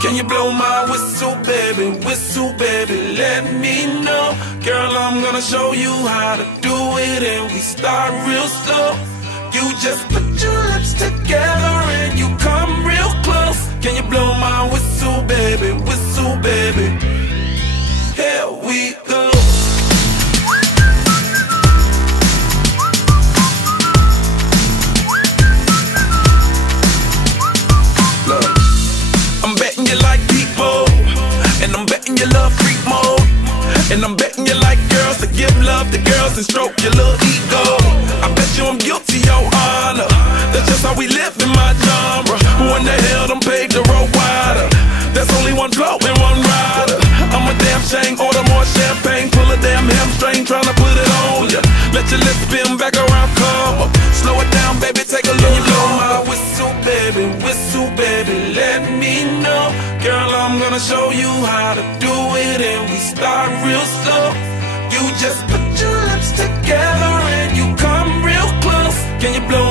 Can you blow my whistle, baby, let me know. Girl, I'm gonna show you how to do it, and we start real slow. You just put your lips together and you come real close. Can you blow my whistle, baby, here we go. Look, I'm betting you like people, and I'm betting you love freak mode, and I'm betting you like girls to give love to girls and stroke your little ego. I bet you I'm guilty, your honor. That's just how we live in my genre. Who in the hell done paved the road wider? There's only one flow and one rider. I'm a damn shame, order more champagne, pull a damn hamstring, tryna put it on ya. Let your lips spin back around, come up. Slow it down, baby, take a look. Can you blow my whistle, baby, let me know. Girl, I'm gonna show you how to do it, and we start real slow. You just put your lips together and you come real close. Can you blow